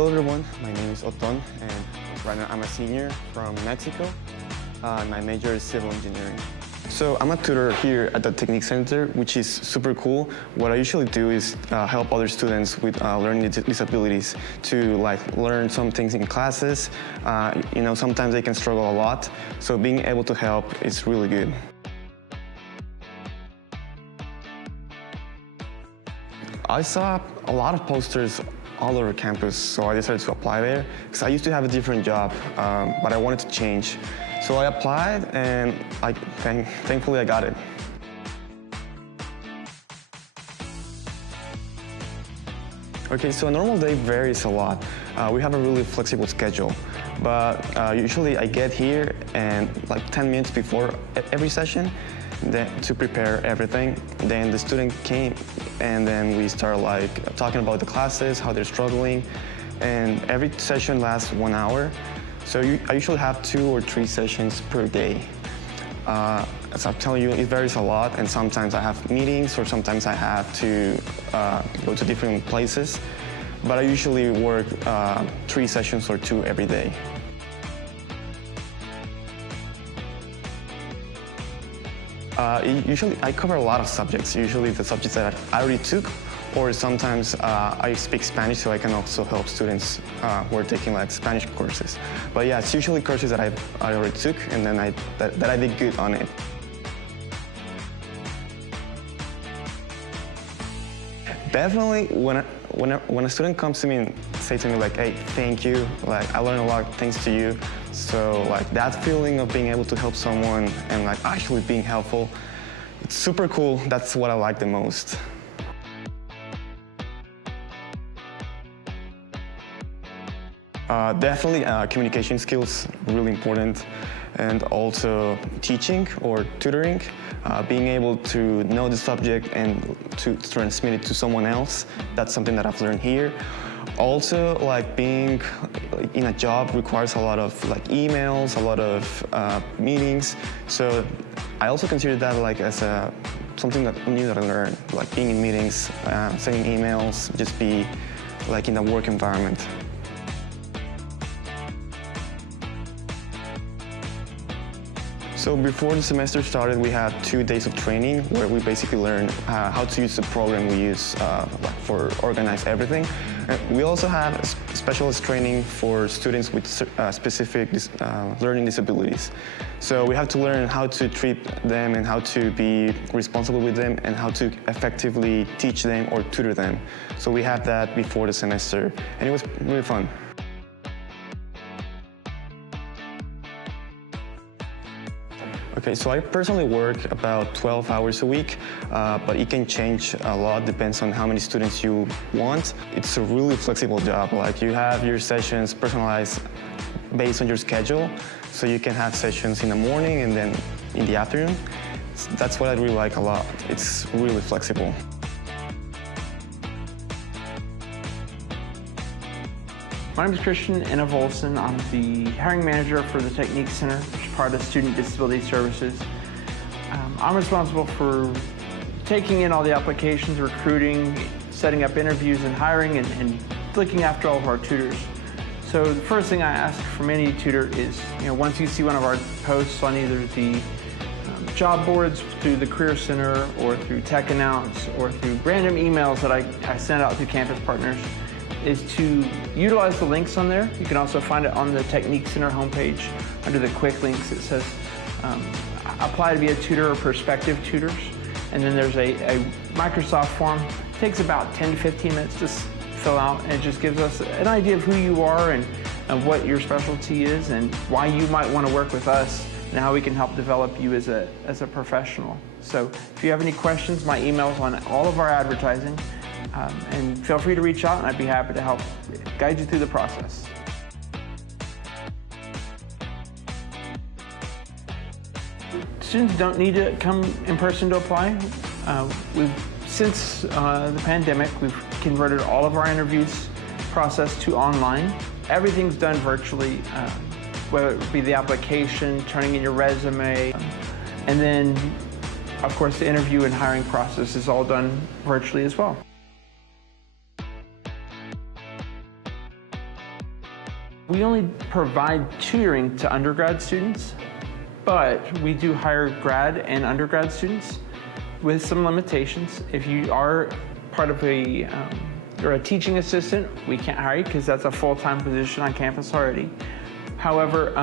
Hello everyone, my name is Othon and right now I'm a senior from Mexico. My major is civil engineering. So I'm a tutor here at the TeCHniques Center, which is super cool. What I usually do is help other students with learning disabilities to learn some things in classes. Sometimes they can struggle a lot, so being able to help is really good. I saw a lot of posters all over campus, so I decided to apply there because I used to have a different job, but I wanted to change. So I applied and thankfully I got it. Okay, so a normal day varies a lot. We have a really flexible schedule, but usually I get here and 10 minutes before every session to prepare everything. Then the student came and then we start talking about the classes, how they're struggling, and every session lasts 1 hour. So I usually have 2 or 3 sessions per day. As I'm telling you, it varies a lot, and sometimes I have meetings or sometimes I have to go to different places, but I usually work 3 sessions or 2 every day. Usually I cover a lot of subjects, usually the subjects that I already took, or sometimes I speak Spanish, so I can also help students who are taking Spanish courses. But yeah, it's usually courses that I already took and then that I did good on it. Definitely when a student comes to me and says to me hey, thank you, I learned a lot of things to you. So that feeling of being able to help someone and actually being helpful, it's super cool. That's what I like the most. Definitely communication skills, really important, and also teaching or tutoring, being able to know the subject and to transmit it to someone else. That's something that I've learned here. Also, being in a job requires a lot of emails, a lot of meetings. So I also consider that as something that new that I learned, being in meetings, sending emails, just be in a work environment. So before the semester started, we had 2 days of training where we basically learned how to use the program we use for organize everything. And we also have specialist training for students with specific learning disabilities. So we have to learn how to treat them and how to be responsible with them and how to effectively teach them or tutor them. So we had that before the semester, and it was really fun. Okay, so I personally work about 12 hours a week, but it can change a lot, depends on how many students you want. It's a really flexible job. You have your sessions personalized based on your schedule, so you can have sessions in the morning and then in the afternoon. That's what I really like a lot. It's really flexible. My name is Christian and Othon. I'm the hiring manager for the TeCHniques Center, which is part of Student Disability Services. I'm responsible for taking in all the applications, recruiting, setting up interviews and hiring, and looking after all of our tutors. So the first thing I ask from any tutor is, once you see one of our posts on either the job boards, through the Career Center, or through Tech Announce, or through random emails that I send out to campus partners, is to utilize the links on there. You can also find it on the TeCHniques Center homepage under the quick links. It says apply to be a tutor or prospective tutors. And then there's a Microsoft form. It takes about 10 to 15 minutes to fill out, and it just gives us an idea of who you are and what your specialty is and why you might want to work with us and how we can help develop you as a professional. So if you have any questions, my email's on all of our advertising. And feel free to reach out, and I'd be happy to help guide you through the process. Students don't need to come in person to apply. Since the pandemic, we've converted all of our interviews process to online. Everything's done virtually, whether it be the application, turning in your resume, and then, of course, the interview and hiring process is all done virtually as well. We only provide tutoring to undergrad students, but we do hire grad and undergrad students with some limitations. If you are part of you're a teaching assistant, we can't hire you because that's a full-time position on campus already. However,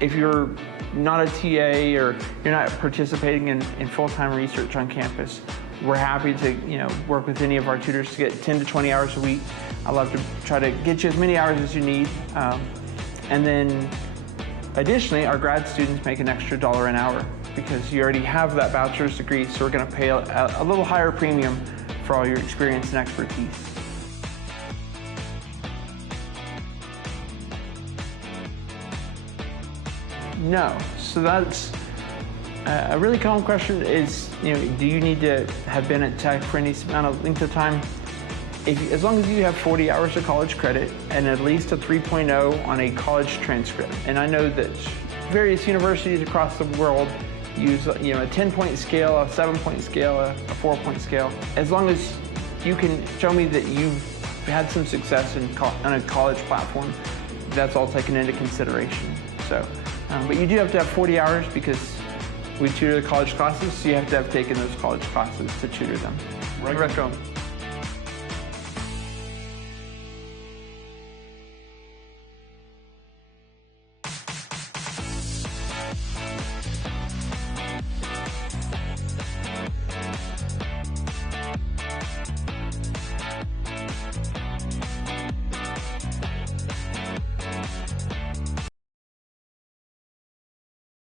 if you're not a TA or you're not participating in full-time research on campus, we're happy to work with any of our tutors to get 10 to 20 hours a week. I love to try to get you as many hours as you need. And then additionally, our grad students make an extra $1 an hour because you already have that bachelor's degree, so we're going to pay a little higher premium for all your experience and expertise. No, so that's a really common question is, do you need to have been at Tech for any amount of length of time? As long as you have 40 hours of college credit and at least a 3.0 on a college transcript. And I know that various universities across the world use a 10-point scale, a 7-point scale, a 4-point scale. As long as you can show me that you've had some success on a college platform, that's all taken into consideration. So, but you do have to have 40 hours because we tutor the college classes, so you have to have taken those college classes to tutor them. Right. Retro.